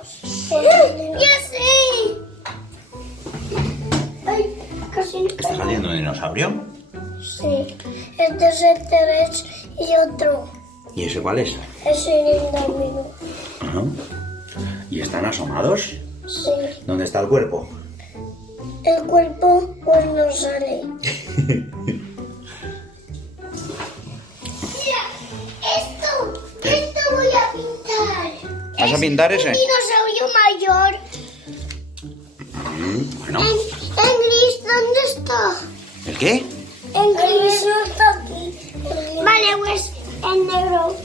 todos. ¡Ya sé! Ay, casi me ¿Estás caigo. haciendo un dinosaurio? Sí, este es el T-Rex y otro ¿Y ese cuál es? es el Indomino. Ajá. ¿Y están asomados? Sí, ¿Dónde está el cuerpo? el cuerpo pues no sale. Mira, esto voy a pintar. ¿Vas a pintar ese? Un dinosaurio mayor. Bueno. En gris, ¿dónde está? ¿El qué? En gris no está aquí. Vale, pues en negro.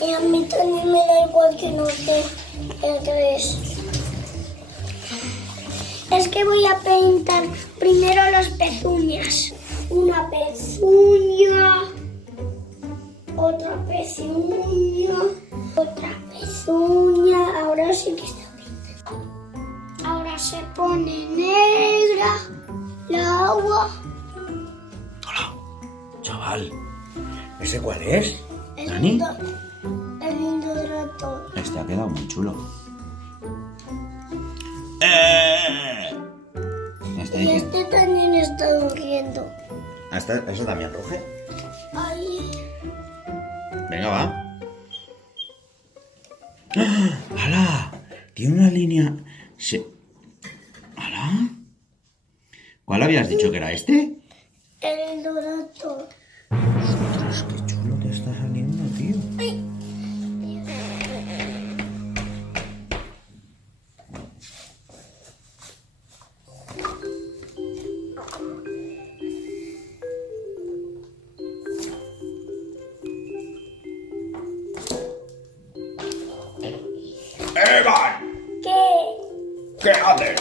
Y a mí también me da igual que no esté en gris. Es que voy a pintar primero las pezuñas. Una pezuña, otra pezuña, otra pezuña. Ahora sí que está pintando. Ahora se pone negra la agua. Hola, chaval. ¿Ese cuál es? El ¿Dani? Indoraptor. Este ha quedado muy chulo. Este Y hay que... este también está durmiendo. ¿Eso también ruge? Ay, Venga, va. ¡Ah! ¡Hala! Tiene una línea... ¿Hala? ¿Cuál habías dicho que era este? el Indoraptor. Ostras, qué chulo te está saliendo, tío. ¡Evan! ¿Qué? ¿Qué haces?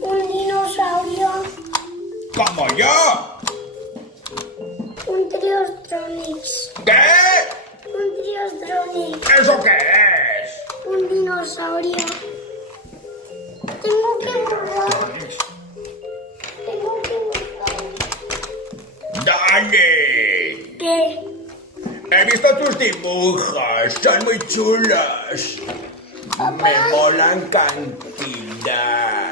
Un dinosaurio. ¡Como yo! Un Triostronyx. ¿Qué? Un Triostronyx. ¿Eso qué es? Un dinosaurio. Tengo que borrar. Tengo que borrar. ¡Dani! ¿Qué? He visto tus dibujos, son muy chulos. Me molan cantidad.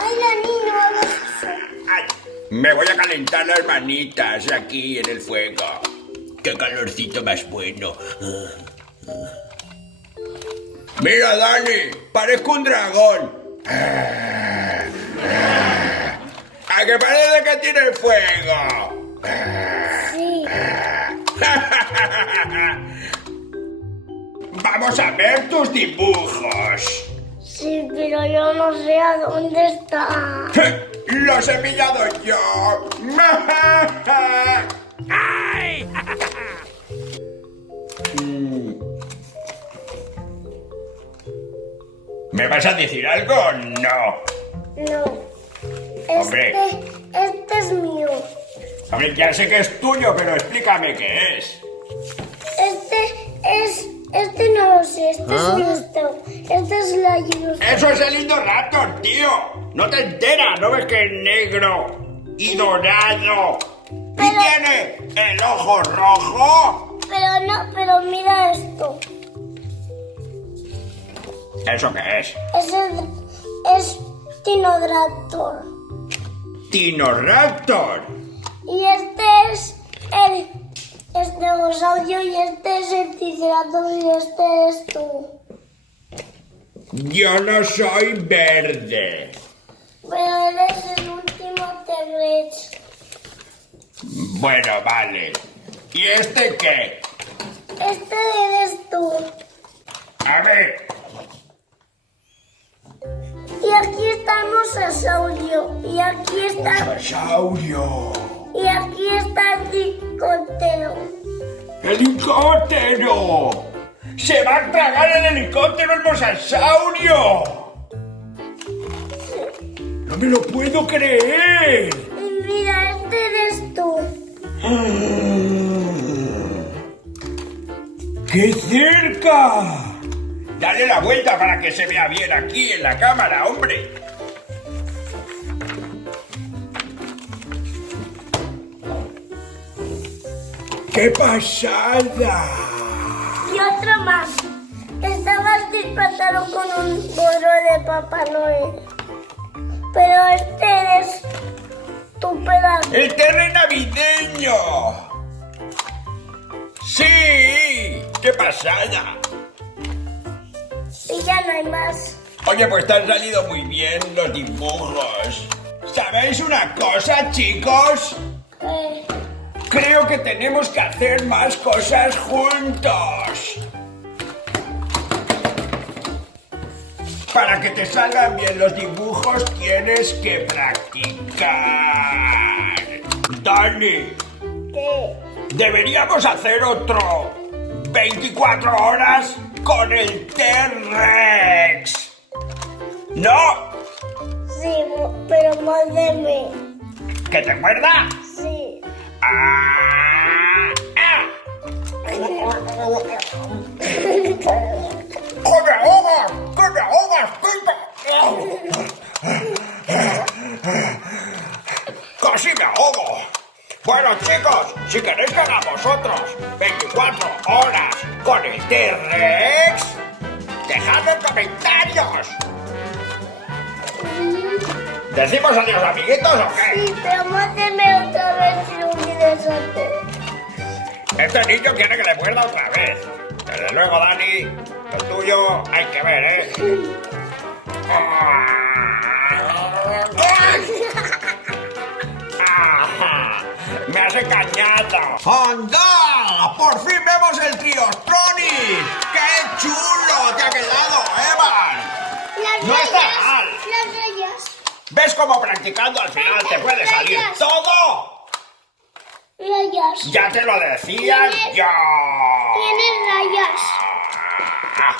Ay, Dani, no hagas eso. Ay, me voy a calentar las manitas aquí en el fuego. Qué calorcito más bueno. Mira, Dani, parezco un dragón. ¿A que parece que tiene fuego? Sí. Vamos a ver tus dibujos. Sí, pero yo no sé a dónde está. ¡Los he pillado yo! ¡Ay! ¿Me vas a decir algo o no? No. Hombre. Este es mío. Hombre, ya sé que es tuyo, pero explícame qué es. Este no lo sé, este es nuestro. Este es la Yunus. ¡Eso es el Indoraptor, tío! No te enteras, ¿no ves que es negro y dorado? ¿Y Pero- tiene el ojo rojo? Pero mira esto. ¿Eso qué es? Es Tinodraptor. ¡Tinoraptor! Y este es el estegosaurio y este es el triceratops y este eres tú. Yo no soy verde. Pero eres el último T-Rex. Bueno, vale. ¿Y este qué? Este eres tú. A ver. Y aquí está el mosasaurio. Y aquí está. ¡Dinosaurio! Y aquí está el tricotero. ¡Helicóptero! ¡Se va a tragar el helicóptero el mosasaurio! ¡No me lo puedo creer! Y mira, este eres tú. ¡Qué cerca! Dale la vuelta para que se vea bien aquí en la cámara, hombre. ¡Qué pasada! Y otro más. disfrazaron con un gorro de Papá Noel. Pero este es tu pedazo. ¡El terre navideño! ¡Sí! ¡Qué pasada! Y ya no hay más. Oye, pues te han salido muy bien los dibujos. ¿Sabéis una cosa, chicos? Creo que tenemos que hacer más cosas juntos. Para que te salgan bien los dibujos tienes que practicar. Dani, ¿Qué? deberíamos hacer otro 24 horas con el T-Rex. ¿No? Sí, pero muérdeme. ¿Que te muerda? Sí. ¡Ah! ¡Ah! ¡Que me ahogas, Pita! ¡Casi me ahogo! Bueno, chicos, si queréis que hagamos otros 24 horas con el T-Rex, dejadlo en comentarios. ¿Decimos adiós, amiguitos, o qué? Sí, pero muérdeme otra vez si lo quieres hacer. Este niño quiere que le muerda otra vez. Desde luego, Dani, lo tuyo hay que ver, ¿eh? ¡Me has engañado! ¡Anda! ¡Por fin vemos el Triostronic! ¡Qué chulo! ¡Te ha quedado, Evan! Las No rayas. está mal. Las rayas. ¿Ves cómo practicando al final te puede salir Rayas. todo? Rayas. ¡Ya te lo decía Tienes- yo! Tienes rayas. Ah,